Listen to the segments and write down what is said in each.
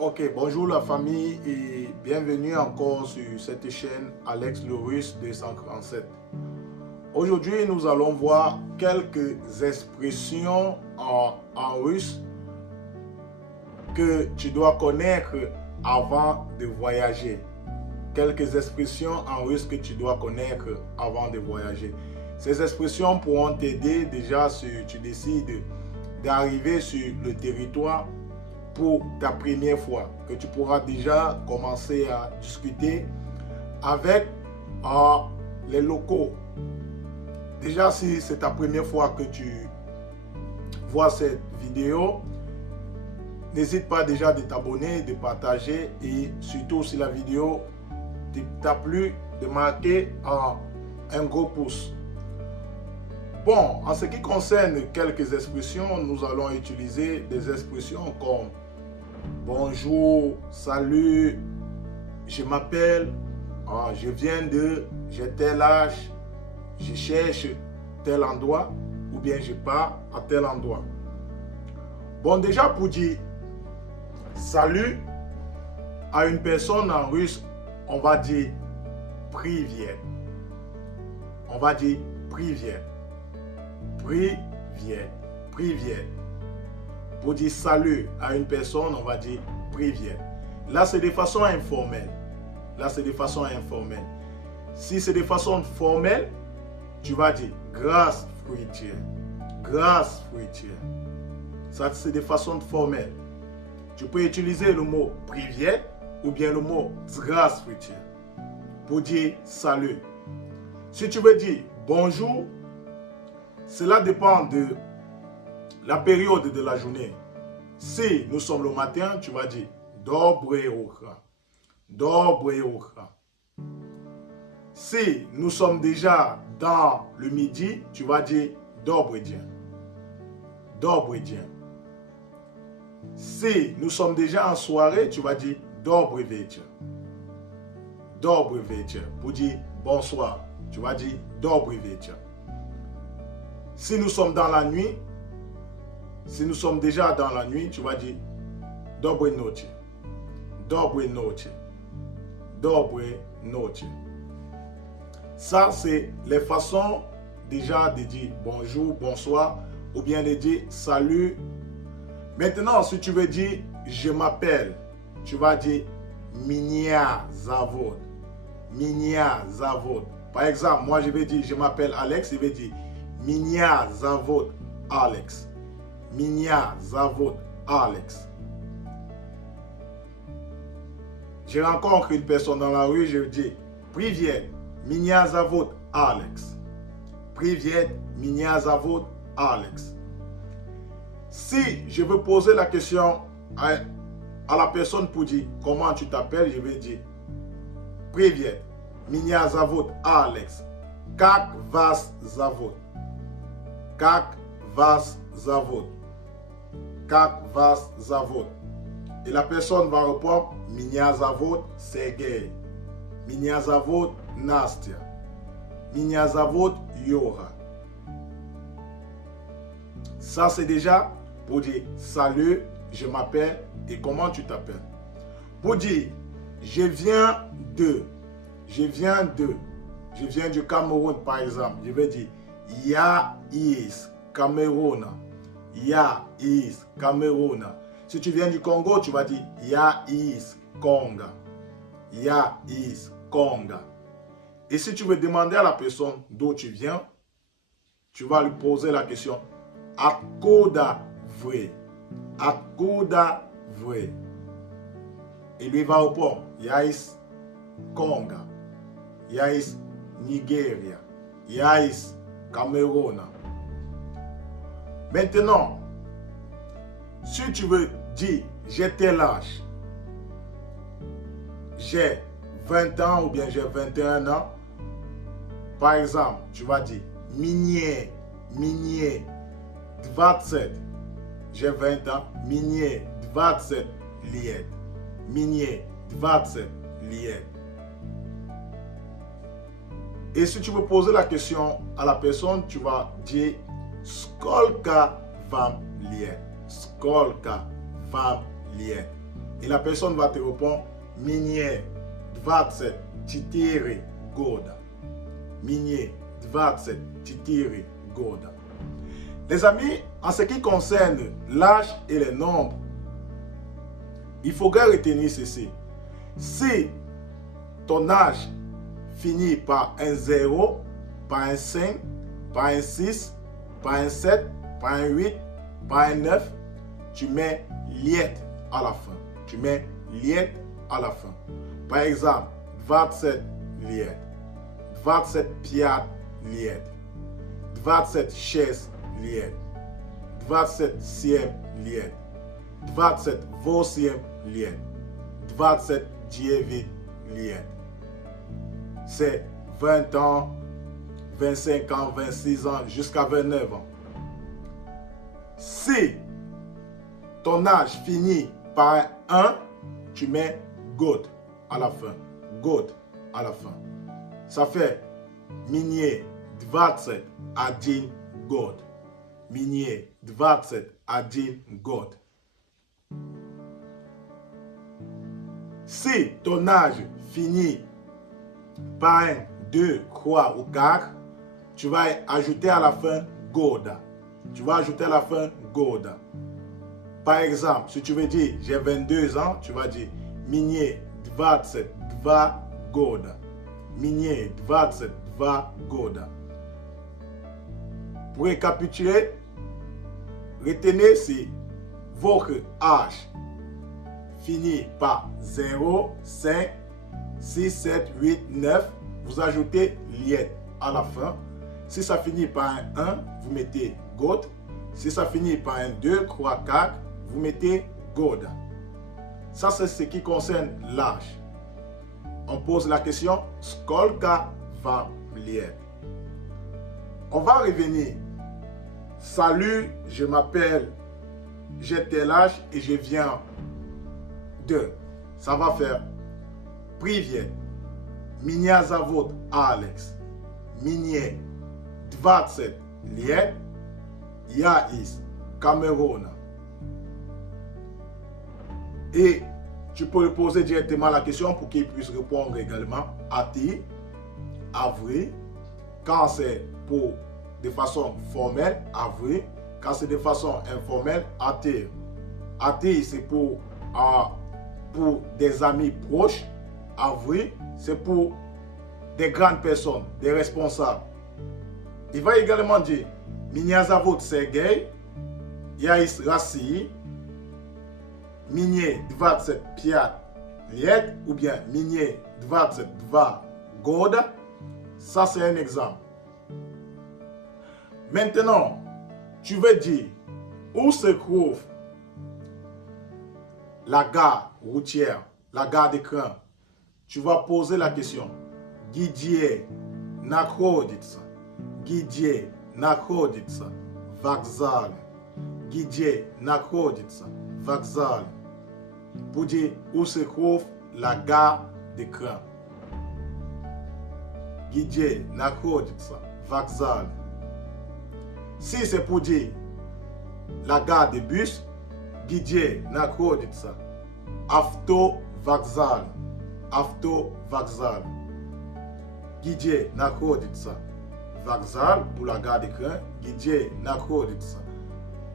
Ok, bonjour la famille et bienvenue encore sur cette chaîne Alex le Russe 247. Aujourd'hui, nous allons voir quelques expressions en russe que tu dois connaître avant de voyager. Quelques expressions en russe que tu dois connaître avant de voyager. Ces expressions pourront t'aider déjà si tu décides d'arriver sur le territoire pour ta première fois, que tu pourras déjà commencer à discuter avec les locaux. Déjà, si c'est ta première fois que tu vois cette vidéo, n'hésite pas déjà de t'abonner, de partager et surtout si la vidéo t'a plu, de marquer un gros pouce. Bon, en ce qui concerne quelques expressions, nous allons utiliser des expressions comme bonjour, salut, je m'appelle, je viens de, j'ai tel âge, je cherche tel endroit ou bien je pars à tel endroit. Bon, déjà pour dire salut à une personne en russe, on va dire privyet. On va dire privyet. Privyet. Privyet. Pour dire salut à une personne, on va dire privyet. Là, c'est de façon informelle. Là, c'est de façon informelle. Si c'est de façon formelle, tu vas dire grâce fruitière. Grâce fruitière. Ça, c'est de façon formelle. Tu peux utiliser le mot privyet ou bien le mot grâce fruitière pour dire salut. Si tu veux dire bonjour, cela dépend de la période de la journée. Si nous sommes le matin, tu vas dire Dobre utro. Dobre utro. Si nous sommes déjà dans le midi, tu vas dire Dobre dien. Dobre dien. Si nous sommes déjà en soirée, tu vas dire Dobre večer. Dobre večer. Pour dire bonsoir, tu vas dire Dobre večer. Si nous sommes dans la nuit, si nous sommes déjà dans la nuit, tu vas dire Dobre noche. Dobre noche. Dobre noche. Ça, c'est les façons déjà de dire bonjour, bonsoir, ou bien de dire salut. Maintenant, si tu veux dire je m'appelle, tu vas dire Minia Zavod. Minia Zavod. Par exemple, moi je vais dire je m'appelle Alex, je vais dire Minia Zavod Alex. Minia Zavod Alex. Je rencontre une personne dans la rue, je dis Privyet, Minia Zavod Alex. Privyet, Minia Zavod Alex. Si je veux poser la question à la personne pour dire comment tu t'appelles, je vais dire Privyet, Minia Zavod Alex. Kak vas zavod. Kak vas zavod. Kak vas zavod. Et la personne va répondre Minia Zavod Sergei. Minia Zavod Nastia. Minia Zavod Yora. Ça, c'est déjà pour dire salut, je m'appelle et comment tu t'appelles. Pour dire je viens de. Je viens de. Je viens du Cameroun, par exemple. Je vais dire Ya is Cameroun. Ya is Cameroun. Si tu viens du Congo, tu vas dire Ya is Conga. Ya is Conga. Et si tu veux demander à la personne d'où tu viens, tu vas lui poser la question Akoda vrai. Akoda vrai. Et lui va répondre Ya is Conga. Ya is Nigeria. Ya is Cameroun. Maintenant, si tu veux dire j'ai tel âge, j'ai 20 ans ou bien j'ai 21 ans, par exemple, tu vas dire Minier 27. J'ai 20 ans, Minier 27 liet. Minier 27 liet. Et si tu veux poser la question à la personne, tu vas dire Skolka vam liet. Skolka vam liet. Et la personne va te répondre, Minje 24 goda. Minje 24 goda. Les amis, en ce qui concerne l'âge et les nombres, il faudra retenir ceci. Si ton âge finit par un 0, par un 5, par un 6, par un 7, par un 8, par un 9, tu mets liette à la fin. Tu mets liette à la fin. Par exemple, 27 liette, 27 piat liette, 27 chaises liette, 27 siem liette, 27 vosiem liette, 27 dievi liette. C'est 20 ans, 25 ans, 26 ans, jusqu'à 29 ans. Si ton âge finit par un 1, tu mets God à la fin. God à la fin. Ça fait Minje 21 God. Minje 21 God. Si ton âge finit par un 2, 3 ou 4, tu vas ajouter à la fin Goda. Tu vas ajouter à la fin Goda. Par exemple, si tu veux dire j'ai 22 ans, tu vas dire Minje 22 Goda. Minje 22 Goda. Pour récapituler, retenez si votre âge finit par 0, 5, 6, 7, 8, 9, vous ajoutez liette à la fin. Si ça finit par un 1, vous mettez God. Si ça finit par un 2, 3, 4, vous mettez Goda. Ça, c'est ce qui concerne l'âge. On pose la question, Skolka va liette. On va revenir. Salut, je m'appelle, j'ai tel âge et je viens de. Ça va faire Privet. Меня зовут Alex. Minje 20 лет. Я из Cameroun. Et tu peux lui poser directement la question pour qu'il puisse répondre également à ti, à vrai. Quand c'est pour de façon formelle, à vrai. Quand c'est de façon informelle, à ti. À ti, c'est pour des amis proches. À vrai, c'est pour des grandes personnes, des responsables. Il va également dire Меня зовут Sergei, я из России, Minje 25 лет, ou bien Minje 22 года. Ça, c'est un exemple. Maintenant, tu veux dire où se trouve la gare routière, la gare d'écran. Tu vas poser la question. Gdzie nachodится? Gdzie находится вокзал? Gdzie находится вокзал? Pour dire où se trouve la gare d'écran. Gdzie находится вокзал? Si c'est pour dire la gare de bus, Gdzie находится автовокзал? Автовокзал. Gdzie находится вокзал pour la gare d'écran, Gdzie находится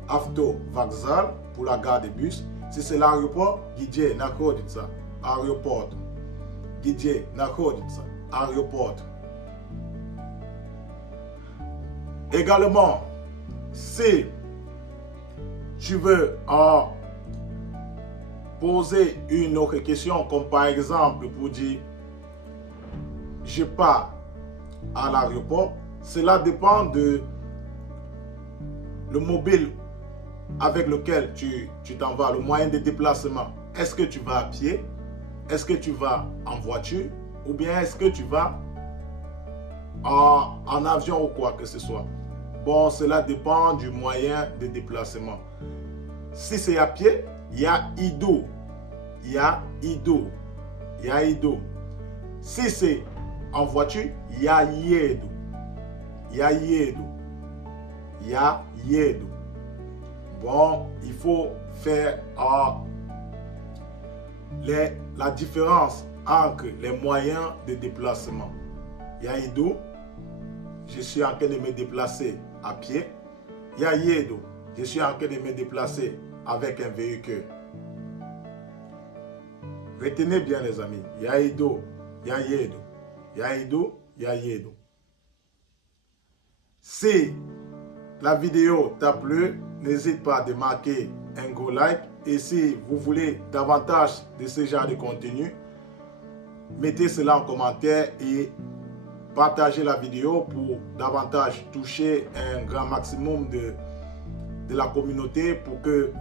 автовокзал pour la gare de bus. Si c'est l'aéroport, Gdzie находится аэропорт. Gdzie находится аэропорт. Également, si tu veux poser une autre question, comme par exemple pour dire je pars à l'aéroport, cela dépend de le mobile avec lequel tu t'en vas, le moyen de déplacement. Est-ce que tu vas à pied? Est-ce que tu vas en voiture? Ou bien est-ce que tu vas en avion ou quoi que ce soit? Bon, cela dépend du moyen de déplacement. Si c'est à pied, il y a ido. Il y a ido. Il y a ido. Si c'est en voiture, il y a yedo. Il y a yedo. Il y a yedo. Bon, il faut faire la différence entre les moyens de déplacement. Yaïdou, je suis en train de me déplacer à pied. Yaïdou, je suis en train de me déplacer avec un véhicule. Retenez bien les amis. Yaïdou, yaïdou, yaïdou, yaïdou. Si la vidéo t'a plu, n'hésite pas à marquer un go like. Et si vous voulez davantage de ce genre de contenu, mettez cela en commentaire et partagez la vidéo pour davantage toucher un grand maximum de la communauté pour que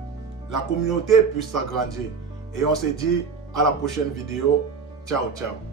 la communauté puisse s'agrandir. Et on se dit à la prochaine vidéo. Ciao, ciao.